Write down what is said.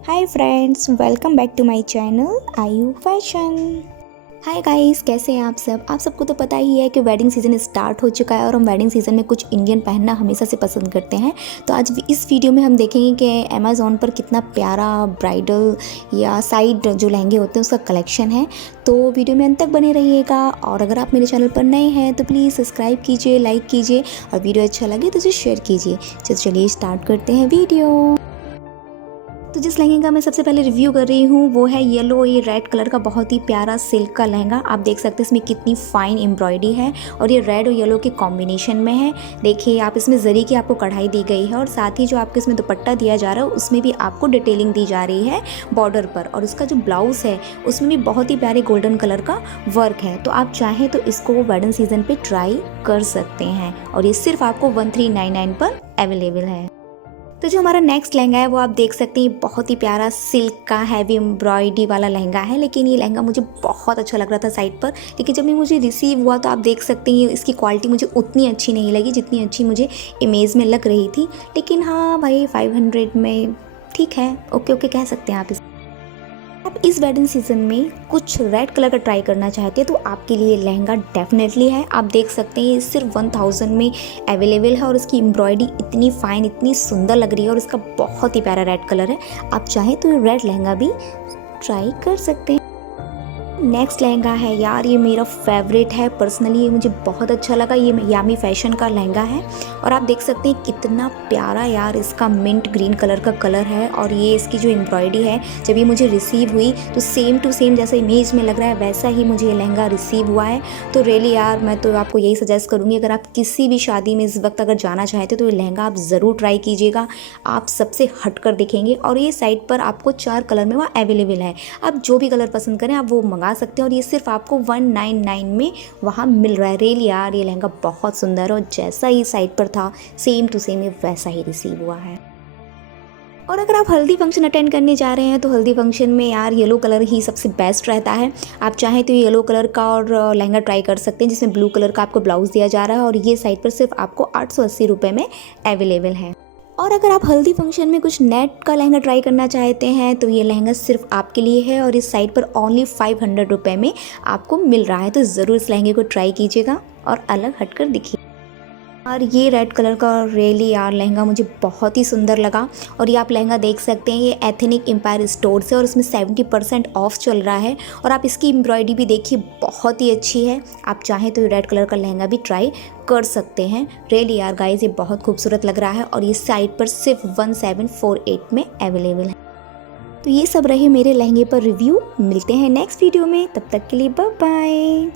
Hi friends, welcome back to my channel Aayu fashion. Hi guys, कैसे हैं आप सब? आप सबको तो पता ही है कि वेडिंग सीज़न स्टार्ट हो चुका है और हम वेडिंग सीज़न में कुछ इंडियन पहनना हमेशा से पसंद करते हैं। तो आज इस वीडियो में हम देखेंगे कि अमेज़ॉन पर कितना प्यारा ब्राइडल या साइड जो लहंगे होते हैं उसका कलेक्शन है। तो वीडियो में अंत तक बने रहिएगा और अगर आप मेरे चैनल पर नए हैं तो प्लीज़ सब्सक्राइब कीजिए, लाइक कीजिए और वीडियो अच्छा लगे तो इसे शेयर कीजिए। तो चलिए स्टार्ट करते हैं वीडियो। तो जिस लहंगे का मैं सबसे पहले रिव्यू कर रही हूँ वो है येलो ये रेड कलर का बहुत ही प्यारा सिल्क का लहंगा। आप देख सकते हैं इसमें कितनी फाइन एम्ब्रॉयडरी है और ये रेड और येलो के कॉम्बिनेशन में है। देखिए आप इसमें जरी की आपको कढ़ाई दी गई है और साथ ही जो आपको इसमें दुपट्टा दिया जा रहा है उसमें भी आपको डिटेलिंग दी जा रही है बॉर्डर पर। और उसका जो ब्लाउज़ है उसमें भी बहुत ही प्यारे गोल्डन कलर का वर्क है। तो आप चाहें तो इसको वेडिंग सीजन पर ट्राई कर सकते हैं और ये सिर्फ आपको 1399 पर अवेलेबल है। तो जो हमारा नेक्स्ट लहंगा है वो आप देख सकते हैं बहुत ही प्यारा सिल्क का हैवी एम्ब्रॉयडरी वाला लहंगा है। लेकिन ये लहंगा मुझे बहुत अच्छा लग रहा था साइड पर, लेकिन जब ये मुझे रिसीव हुआ तो आप देख सकते हैं इसकी क्वालिटी मुझे उतनी अच्छी नहीं लगी जितनी अच्छी मुझे इमेज में लग रही थी। लेकिन हाँ भाई 500 में ठीक है, ओके कह सकते हैं आप इस। आप इस वेडिंग सीजन में कुछ रेड कलर का ट्राई करना चाहते हैं तो आपके लिए लहंगा डेफिनेटली है। आप देख सकते हैं ये सिर्फ 1000 में अवेलेबल है और इसकी एम्ब्रॉयडरी इतनी फाइन इतनी सुंदर लग रही है और इसका बहुत ही प्यारा रेड कलर है। आप चाहें तो रेड लहंगा भी ट्राई कर सकते हैं। नेक्स्ट लहंगा है यार, ये मेरा फेवरेट है पर्सनली, ये मुझे बहुत अच्छा लगा। ये यामी फैशन का लहंगा है और आप देख सकते हैं कितना प्यारा यार इसका मिंट ग्रीन कलर का कलर है। और ये इसकी जो एम्ब्रॉयडरी है जब ये मुझे रिसीव हुई तो सेम टू सेम जैसा इमेज में लग रहा है वैसा ही मुझे ये लहंगा रिसीव हुआ है। तो रियली यार मैं तो आपको यही सजेस्ट करूँगी, अगर आप किसी भी शादी में इस वक्त अगर जाना चाहते तो ये लहंगा आप ज़रूर ट्राई कीजिएगा। आप सबसे हट कर दिखेंगे और ये साइड पर आपको 4 कलर में वहाँ अवेलेबल है। आप जो भी कलर पसंद करें आप वो मंगा सकते हैं और ये सिर्फ आपको 199 में वहाँ मिल रहा है। रियली यार ये लहंगा बहुत सुंदर है और जैसा ही साइड पर था सेम टू सेम ये वैसा ही रिसीव हुआ है। और अगर आप हल्दी फंक्शन अटेंड करने जा रहे हैं तो हल्दी फंक्शन में यार येलो कलर ही सबसे बेस्ट रहता है। आप चाहें तो येलो कलर का और लहंगा ट्राई कर सकते हैं जिसमें ब्लू कलर का आपको ब्लाउज़ दिया जा रहा है और ये साइड पर सिर्फ आपको 880 रुपये में अवेलेबल है। और अगर आप हल्दी फंक्शन में कुछ नेट का लहंगा ट्राई करना चाहते हैं तो ये लहंगा सिर्फ आपके लिए है और इस साइड पर ओनली 500 रुपये में आपको मिल रहा है। तो ज़रूर इस लहंगे को ट्राई कीजिएगा और अलग हटकर दिखिए। और ये रेड कलर का रियली यार लहंगा मुझे बहुत ही सुंदर लगा और ये आप लहंगा देख सकते हैं ये एथनिक एम्पायर स्टोर से और इसमें 70% ऑफ चल रहा है। और आप इसकी एम्ब्रॉयडरी भी देखिए बहुत ही अच्छी है। आप चाहें तो ये रेड कलर का लहंगा भी ट्राई कर सकते हैं। रियली यार गाइस ये बहुत खूबसूरत लग रहा है और ये साइड पर सिर्फ 1748 में अवेलेबल है। तो ये सब रहे मेरे लहंगे पर रिव्यू। मिलते हैं नेक्स्ट वीडियो में, तब तक के लिए बाय बाय।